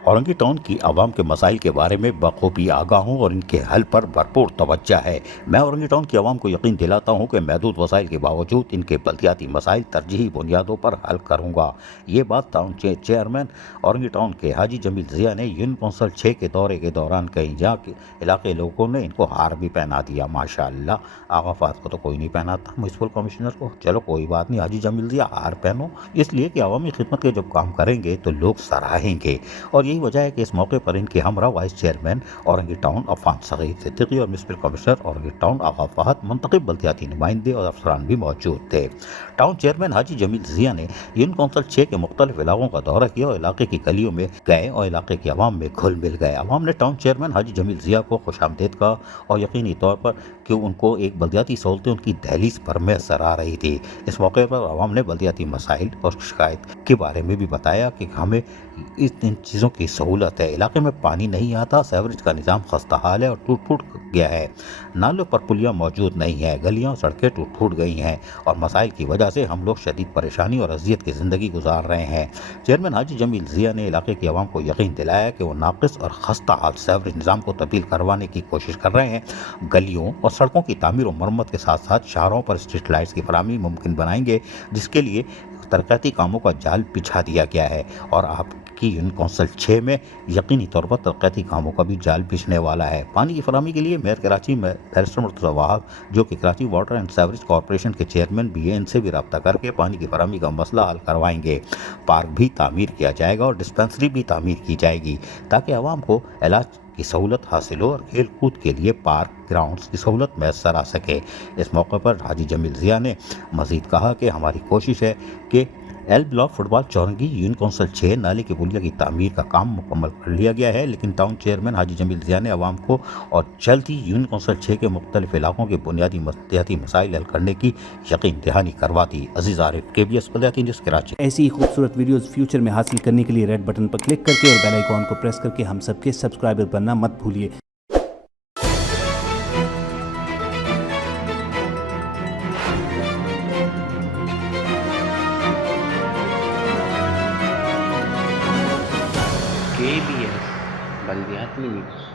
Orangi town की आवाम के मसाइल के बारे में बखूबी आगाह हूँ और इनके हल पर भरपूर तवज्जो है। मैं औरंगी टाउन की आवाम को यकीन दिलाता हूँ कि महदूद वसाइल के बावजूद इनके बल्दियाती मसाइल तरजीही बुनियादों पर हल करूँगा। ये बात टाउन चेयरमैन औरंगी टाउन के हाजी जमील ज़िया ने यूनियन कौंसिल 6 के दौरे के दौरान कहीं जहाँ के इलाके लोगों ने इनको हार भी पहना दिया। माशाअल्लाह, आगा फात को तो कोई नहीं पहनाता म्युनिसिपल कमिश्नर को। चलो कोई बात नहीं हाजी जमील ज़िया, हार पहनो, इसलिए कि अवामी खिदमत के जब काम करेंगे तो लोग सराहेंगे। और यही वजह है कि इस मौके पर इनके हमरा vice chairman Orangi town Afan Sagheer Siddiqui और municipal commissioner Orangi town Agha Fahad, मुंतखब बल्दियाती नुमाइंदे और अफसरान भी मौजूद थे। टाउन चेयरमैन हाजी जमील ज़िया ने यूनियन कौंसिल 6 के मुख्तलिफ इलाकों का दौरा किया और इलाके की गलियों में गए और इलाके की आवाम में घुल मिल गए। आवाम ने टाउन चेयरमैन हाजी जमील ज़िया को खुशामदीद कहा और यकीनी तौर पर कि उनको एक बल्दियाती सहूलतें उनकी दहलीज पर मैसर आ रही थी। इस मौके पर आवाम ने बल्दियाती मसाइल और शिकायत के बारे में भी बताया कि हमें इन चीज़ों की सहूलत है। इलाके में पानी नहीं आता, सेवरेज का निज़ाम खस्ता हाल है और टूट फूट गया है, नालों पर पुलियाँ मौजूद नहीं है, गलियाँ और सड़कें टूट फूट गई हैं और मसाइल की वजह से हम लोग शदीद परेशानी और अजियत की ज़िंदगी गुजार रहे हैं। चेयरमैन हाजी जमील ज़िया ने इलाके की आवाम को यकीन दिलाया कि वो नाक़िस और खस्ता हाल सेवरेज निज़ाम को तब्दील करवाने की कोशिश कर रहे हैं। गलियों और सड़कों की तामीर और मरम्मत के साथ साथ शहरों पर स्ट्रीट लाइट्स की फराहमी मुमकिन बनाएंगे, जिसके लिए तरक्याती कामों का जाल बिछा दिया गया है और आपकी यूनियन कौंसिल 6 में यकीनी तौर पर तरक्याती कामों का भी जाल बिछने वाला है। पानी की फराहमी के लिए मेयर कराची में बैरिस्टर मुर्तज़ा वहाब, जो कि Karachi water and sewerage corporation के चेयरमैन भी हैं, इनसे भी रब्ता करके पानी की फराहमी का मसला हल करवाएंगे। पार्क भी तामीर किया जाएगा और डिस्पेंसरी भी तामीर की जाएगी ताकि आवाम को इलाज की सहूलत हासिल हो और खेल कूद के लिए पार्क ग्राउंड्स की सहूलत मैसर आ सके। इस मौके पर हाजी जमील ज़िया ने मज़ीद कहा कि हमारी कोशिश है कि L block football Chaurangi union council 6 नाले की पुलिया की तामीर का काम मुकम्मल कर लिया गया है, लेकिन टाउन चेयरमैन हाजी जमील ज़िया ने आवाम को और जल्द ही यूनियन कौंसिल 6 के मुख्तलिफ इलाकों के बुनियादी मसाइल हल करने की यकीन दहानी करवा दी। अजीज़ आरिफ, KBS बल्दियाती न्यूज़ कराची। ऐसी ही खूबसूरत वीडियोस फ्यूचर में हासिल करने के लिए रेड बटन पर क्लिक करके और बेल आइकॉन को प्रेस करके हम सबके सब्सक्राइबर बनना मत भूलिए। KBS बल्दियाती न्यूज़।